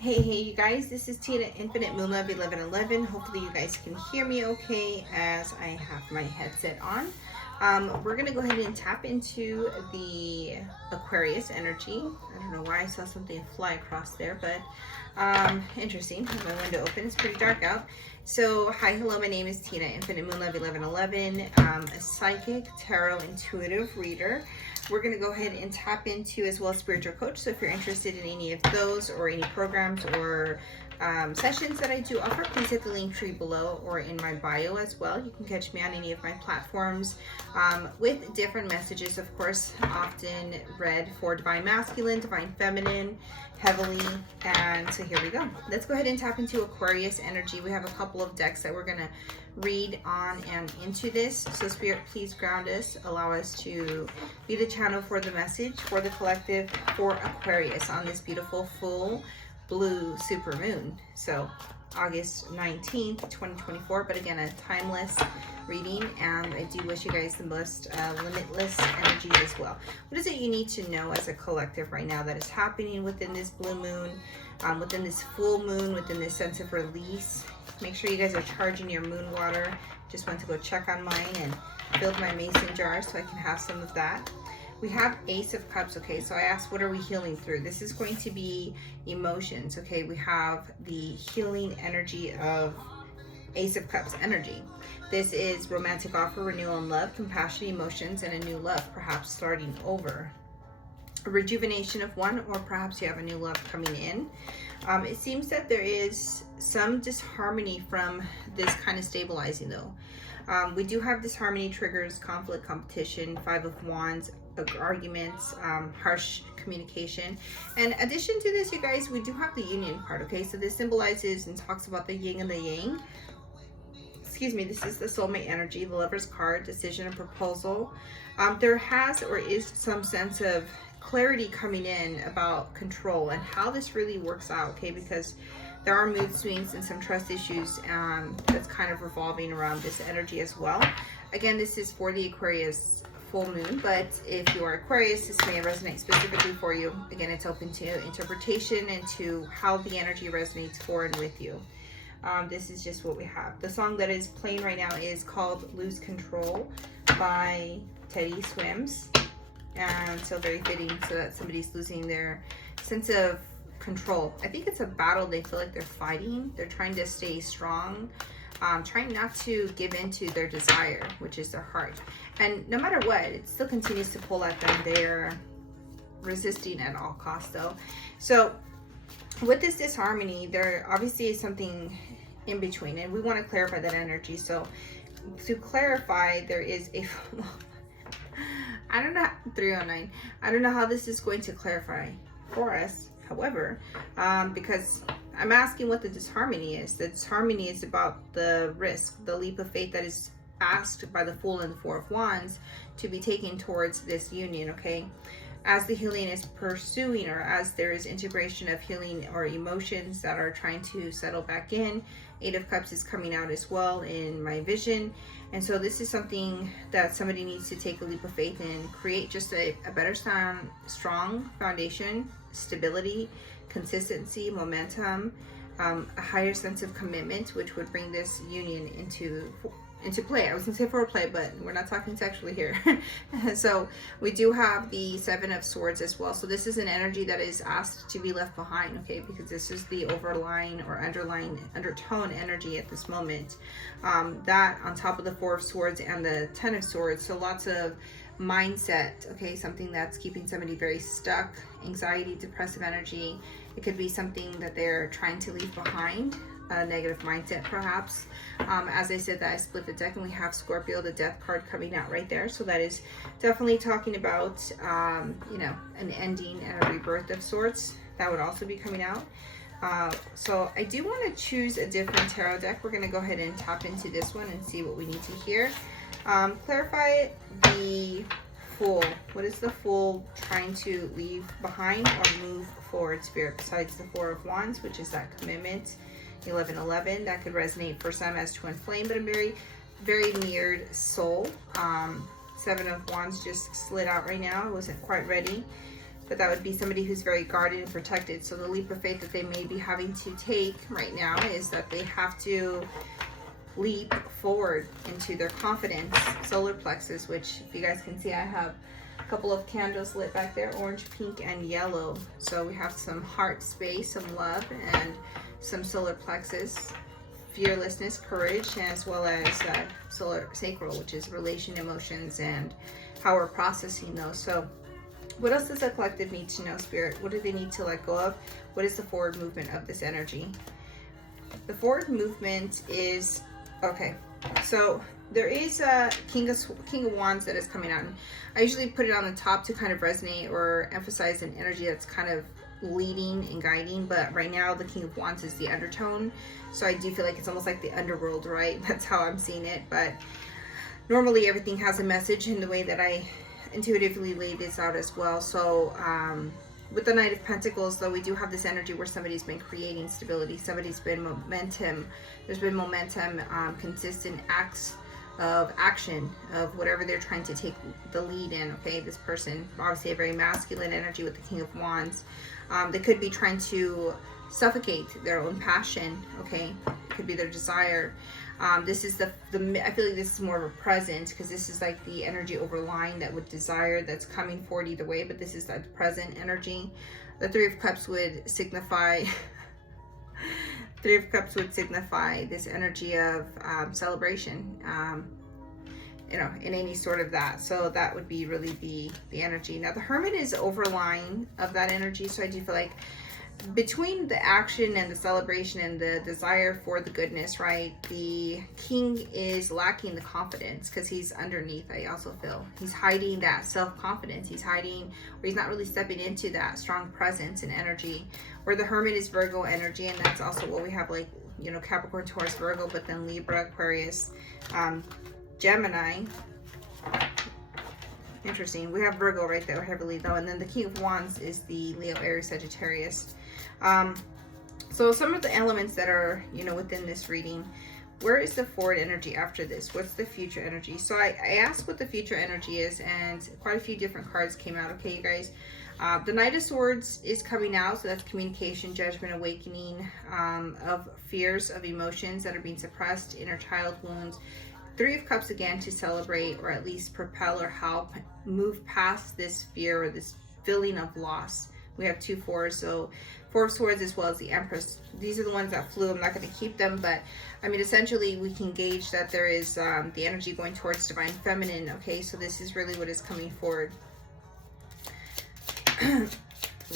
Hey, you guys, this is Tina, Infinite Moon Love 1111. Hopefully you guys can hear me okay as I have my headset on. We're going to go ahead and tap into the Aquarius energy. I don't know why I saw something fly across there, but interesting. I have my window open. It's pretty dark out. So, hi, hello, my name is Tina, Infinite Moon Love 1111, a psychic, tarot, intuitive reader. We're going to go ahead and tap into as well spiritual coach. So if you're interested in any of those or any programs or sessions that I do offer, please hit the link tree below or in my bio as well. You can catch me on any of my platforms with different messages, of course, often read for divine masculine, divine feminine, heavily. And so here we go. Let's go ahead and tap into Aquarius energy. We have a couple of decks that we're going to read on and into this. So Spirit, please ground us, allow us to be the channel for the message for the collective for Aquarius on this beautiful full blue super moon. So August 19th 2024, but again, a timeless reading, and I do wish you guys the most limitless energy as well. What is it you need to know as a collective right now that is happening within this blue moon, within this full moon, within this sense of release? Make sure you guys are charging your moon water. Just went to go check on mine and filled my mason jar so I can have some of that. We have Ace of Cups, okay? So I asked, what are we healing through? This is going to be emotions, okay? We have the healing energy of Ace of Cups energy. This is romantic offer, renewal and love, compassion, emotions, and a new love, perhaps starting over. A rejuvenation of one, or perhaps you have a new love coming in. It seems that there is some disharmony from this kind of stabilizing though. We do have disharmony triggers, conflict, competition, Five of Wands, arguments, harsh communication. And in addition to this, you guys, we do have the union part, okay? So this symbolizes and talks about the yin and the yang. Excuse me, this is the soulmate energy, the Lover's card, decision and proposal. There has or is some sense of clarity coming in about control and how this really works out, okay? Because there are mood swings and some trust issues that's kind of revolving around this energy as well. Again, this is for the Aquarius full moon, but if you are Aquarius, this may resonate specifically for you. Again, it's open to interpretation and to how the energy resonates for and with you. This is just what we have. The song that is playing right now is called Lose Control by Teddy Swims. And so very fitting, so that somebody's losing their sense of control. I think it's a battle they feel like they're fighting. They're trying to stay strong, trying not to give in to their desire, which is their heart. And no matter what, it still continues to pull at them. They're resisting at all costs though. So with this disharmony, there obviously is something in between, and we want to clarify that energy. So to clarify, there is a I don't know, 309. I don't know how this is going to clarify for us. However, because I'm asking what the disharmony is. The disharmony is about the risk, the leap of faith that is asked by the Fool and the Four of Wands to be taken towards this union, okay? As the healing is pursuing, or as there is integration of healing or emotions that are trying to settle back in, Eight of Cups is coming out as well in my vision. And so this is something that somebody needs to take a leap of faith and create just a better strong foundation, stability, consistency, momentum, a higher sense of commitment, which would bring this union into play. I was gonna say foreplay, but we're not talking sexually here. So we do have the Seven of Swords as well. So this is an energy that is asked to be left behind, okay? Because this is the overlying or undertone energy at this moment. That on top of the Four of Swords and the Ten of Swords. So lots of mindset, okay? Something that's keeping somebody very stuck, anxiety, depressive energy. It could be something that they're trying to leave behind, a negative mindset perhaps. As I said, that I split the deck and we have Scorpio, the Death card, coming out right there. So that is definitely talking about, you know, an ending and a rebirth of sorts. That would also be coming out. So I do want to choose a different tarot deck. We're going to go ahead and tap into this one and see what we need to hear. Clarify the Fool. What is the Fool trying to leave behind or move forward, Spirit, besides the Four of Wands, which is that commitment? 1111, that could resonate for some as twin flame, but a very mirrored soul. Seven of Wands just slid out right now. I wasn't quite ready. but that would be somebody who's very guarded and protected. So the leap of faith that they may be having to take right now is that they have to leap forward into their confidence, solar plexus, which if you guys can see, I have a couple of candles lit back there, orange, pink, and yellow. So we have some heart space, some love, and some solar plexus, fearlessness, courage, as well as solar sacral, which is relation, emotions, and how we're processing those. So what else does the collective need to know, Spirit? What do they need to let go of? What is the forward movement of this energy? The forward movement is, okay, so there is a King of Wands that is coming out. And I usually put it on the top to kind of resonate or emphasize an energy that's kind of leading and guiding, but right now the King of Wands is the undertone. So I do feel like it's almost like the underworld, right? That's how I'm seeing it. But normally everything has a message in the way that I intuitively lay this out as well. So with the Knight of Pentacles, though, we do have this energy where somebody's been creating stability, somebody's been momentum, there's been momentum, consistent acts of action of whatever they're trying to take the lead in. Okay, this person, obviously a very masculine energy with the King of Wands. They could be trying to suffocate their own passion. Okay, it could be their desire. This is the I feel like this is more of a present, because this is like the energy overlying that would desire that's coming forward either way, but this is that present energy. The Three of Cups would signify Three of Cups would signify this energy of celebration, you know, in any sort of that. So that would be really the energy. Now the Hermit is overlying of that energy, so I do feel like between the action and the celebration and the desire for the goodness, right, the King is lacking the confidence because he's underneath. I also feel he's hiding that self-confidence. He's hiding, or he's not really stepping into that strong presence and energy, where the Hermit is Virgo energy, and that's also what we have, like, you know, Capricorn, Taurus, Virgo, but then Libra, Aquarius, Gemini. Interesting. We have Virgo right there heavily though, and then the King of Wands is the Leo, Aries, Sagittarius. So some of the elements that are, you know, within this reading, where is the forward energy after this? What's the future energy? So I asked what the future energy is, and quite a few different cards came out. Okay, you guys. The Knight of Swords is coming out, so that's communication, judgment, awakening of fears, of emotions that are being suppressed, inner child wounds. Three of Cups again, to celebrate or at least propel or help move past this fear or this feeling of loss. We have 2 fours, so Four of Swords as well as the Empress. These are the ones that flew. I'm not going to keep them, but I mean, essentially we can gauge that there is the energy going towards Divine Feminine. Okay, so this is really what is coming forward.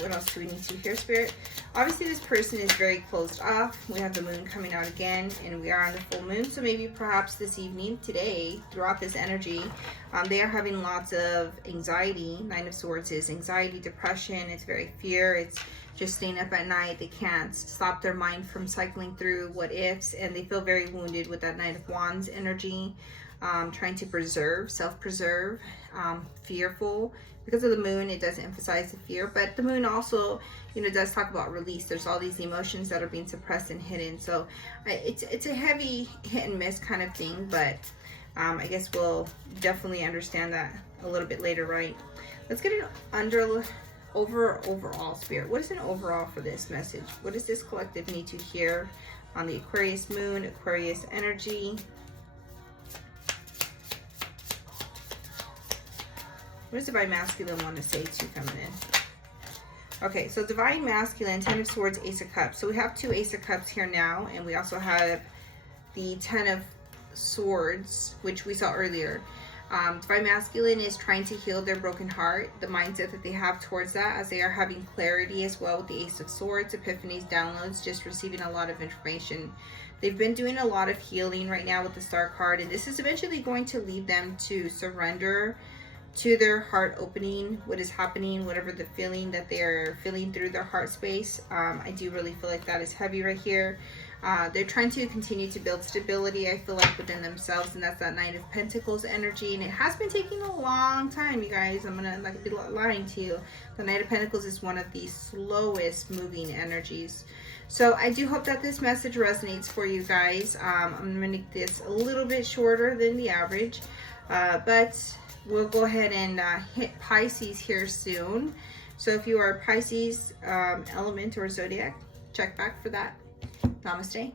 What else do we need to hear, Spirit? Obviously, this person is very closed off. We have the moon coming out again, and we are on the full moon. So maybe perhaps this evening, today, throughout this energy, they are having lots of anxiety. Nine of Swords is anxiety, depression. It's very fear. It's just staying up at night. They can't stop their mind from cycling through what ifs, and they feel very wounded with that Knight of Wands energy. Trying to preserve, self-preserve, fearful. Because of the moon, it does emphasize the fear, but the moon also, you know, does talk about release. There's all these emotions that are being suppressed and hidden. So it's a heavy hit and miss kind of thing, but I guess we'll definitely understand that a little bit later, right? Let's get an overall, Spirit. What is an overall for this message? What does this collective need to hear on the Aquarius moon, Aquarius energy? What does Divine Masculine want to say to Feminine? Okay, so Divine Masculine, 10 of Swords, Ace of Cups. So we have 2 Ace of Cups here now, and we also have the 10 of Swords, which we saw earlier. Divine Masculine is trying to heal their broken heart, the mindset that they have towards that, as they are having clarity as well with the Ace of Swords, epiphanies, downloads, just receiving a lot of information. They've been doing a lot of healing right now with the Star card, and this is eventually going to lead them to surrender to their heart opening, what is happening, whatever the feeling that they're feeling through their heart space. I do really feel like that is heavy right here. They're trying to continue to build stability, I feel like, within themselves, and that's that Knight of Pentacles energy, and it has been taking a long time, you guys. I'm gonna not be lying to you. The Knight of Pentacles is one of the slowest moving energies. So I do hope that this message resonates for you guys. I'm gonna make this a little bit shorter than the average, but we'll go ahead and hit Pisces here soon. So if you are Pisces element or zodiac, check back for that. Namaste.